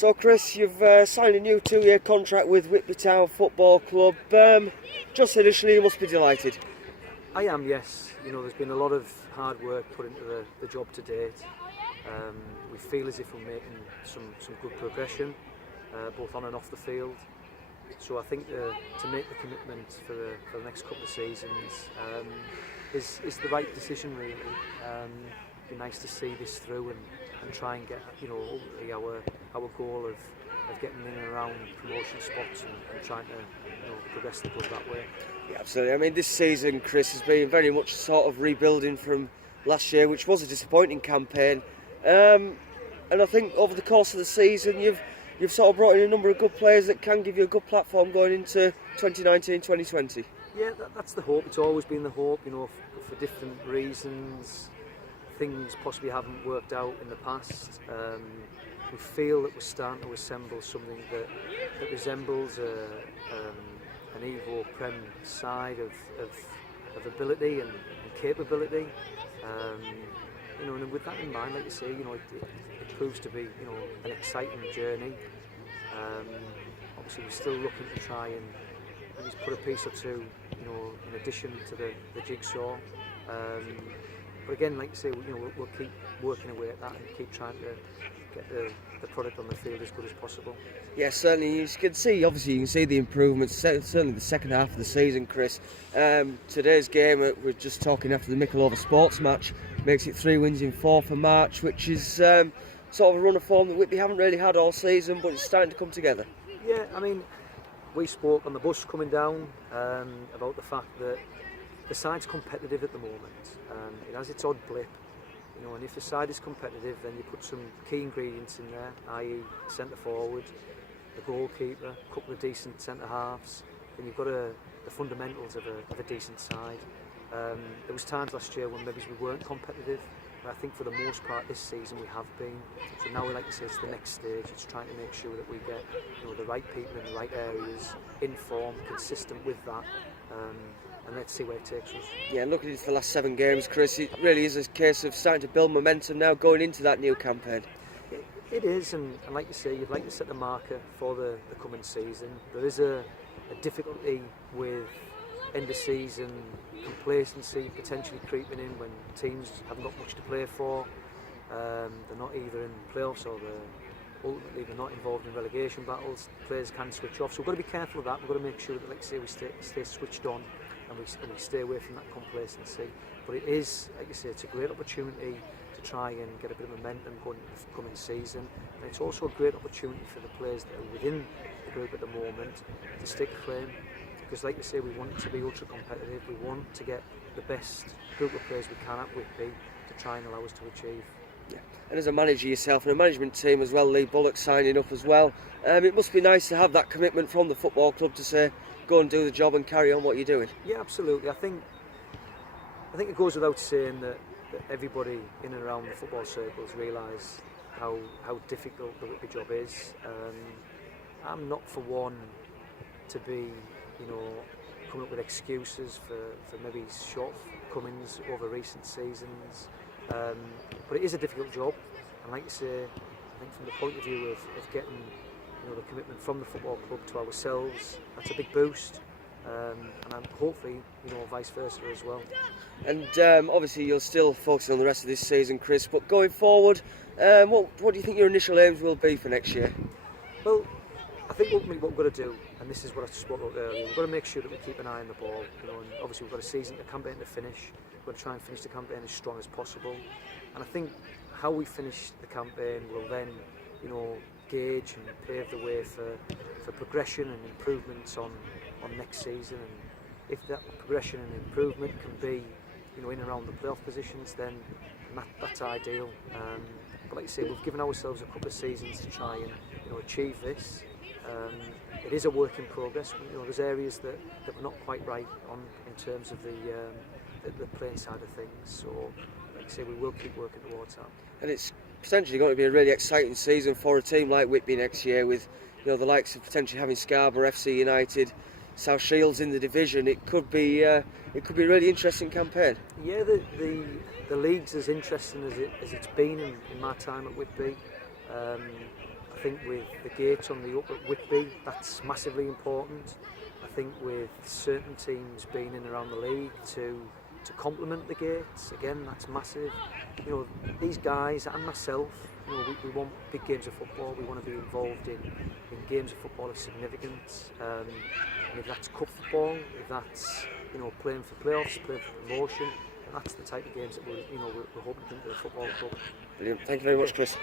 So Chris, you've signed a new 2-year contract with Whitby Town Football Club. Just initially you must be delighted. I am, yes. You know, there's been a lot of hard work put into the job to date. We feel as if we're making some good progression, both on and off the field. So I think to make the commitment for the next couple of seasons is the right decision, really. It'd be nice to see this through and try and get, you know, ultimately our goal of getting in and around promotion spots and trying to, you know, progress the club that way. Yeah, absolutely. I mean, this season, Chris, has been very much sort of rebuilding from last year, which was a disappointing campaign. And I think over the course of the season, you've sort of brought in a number of good players that can give you a good platform going into 2019-2020. Yeah, that's the hope. It's always been the hope, you know, for different reasons. Things possibly haven't worked out in the past. We feel that we're starting to assemble something that resembles an Evo Prem side of ability and capability. You know, and with that in mind, like you say, you know, it proves to be, you know, an exciting journey. Obviously, we're still looking to try and at least put a piece or two, you know, in addition to the jigsaw. But again, like you say, you know, we'll keep working away at that and keep trying to get the product on the field as good as possible. Yeah, certainly. You can see the improvements, certainly the second half of the season, Chris. Today's game, we're just talking after the Michelova Sports match, makes it 3 wins in 4 for March, which is sort of a run of form that Whitby haven't really had all season, but it's starting to come together. Yeah, I mean, we spoke on the bus coming down about the fact that the side's competitive at the moment. It has its odd blip, you know, and if the side is competitive, then you put some key ingredients in there, i.e. centre forward, the goalkeeper, a couple of decent centre halves, then you've got the fundamentals of a decent side. There was times last year when maybe we weren't competitive, but I think for the most part this season we have been. So now we like to say it's the next stage. It's trying to make sure that we get, you know, the right people in the right areas, in form, consistent with that. And let's see where it takes us. Yeah, looking into the last 7 games, Chris, it really is a case of starting to build momentum now going into that new campaign. It is, and like you say, you'd like to set the marker for the coming season. There is a difficulty with end of season complacency potentially creeping in when teams haven't got much to play for. They're not either in playoffs or ultimately they're not involved in relegation battles. Players can switch off, so we've got to be careful of that. We've got to make sure that, like I say, we stay switched on and we stay away from that complacency. But it is, like you say, it's a great opportunity to try and get a bit of momentum going into the coming season. And it's also a great opportunity for the players that are within the group at the moment to stake a claim. Because like you say, we want to be ultra competitive. We want to get the best group of players we can at Whitby to try and allow us to achieve. Yeah. And as a manager yourself and a management team as well, Lee Bullock signing up as well, it must be nice to have that commitment from the football club to say, go and do the job and carry on what you're doing. Yeah, absolutely. I think it goes without saying that everybody in and around the football circles realise how difficult the Whitby job is. I'm not for one to be, you know, coming up with excuses for maybe shortcomings over recent seasons. But it is a difficult job, and like you say, I think from the point of view of getting, you know, the commitment from the football club to ourselves, that's a big boost, and hopefully, you know, vice versa as well. And obviously you'll still focus on the rest of this season, Chris, but going forward, what do you think your initial aims will be for next year? Well, I think ultimately what we've got to do, and this is what I spoke about earlier, we've got to make sure that we keep an eye on the ball, you know, and obviously we've got a campaign to finish. We've got to try and finish the campaign as strong as possible, and I think how we finish the campaign will then, you know, gauge and pave the way for progression and improvements on next season. And if that progression and improvement can be, you know, in and around the playoff positions, then that's ideal. But like I say, we've given ourselves a couple of seasons to try and, you know, achieve this. It is a work in progress. You know, there's areas that we're not quite right on in terms of the playing side of things. So, like I say, we will keep working towards that. And it's potentially going to be a really exciting season for a team like Whitby next year, with, you know, the likes of potentially having Scarborough, FC United, South Shields in the division. It could be a really interesting campaign. Yeah, the league's as interesting as it's been in my time at Whitby. I think with the gates on the up at Whitby, that's massively important. I think with certain teams being in and around the league to complement the gates, again, that's massive. You know, these guys and myself, you know, we want big games of football. We want to be involved in games of football of significance. And if that's cup football, if that's, you know, playing for playoffs, playing for promotion, that's the type of games that we're hoping to bring to the football club. Brilliant. Thank you very much, Chris.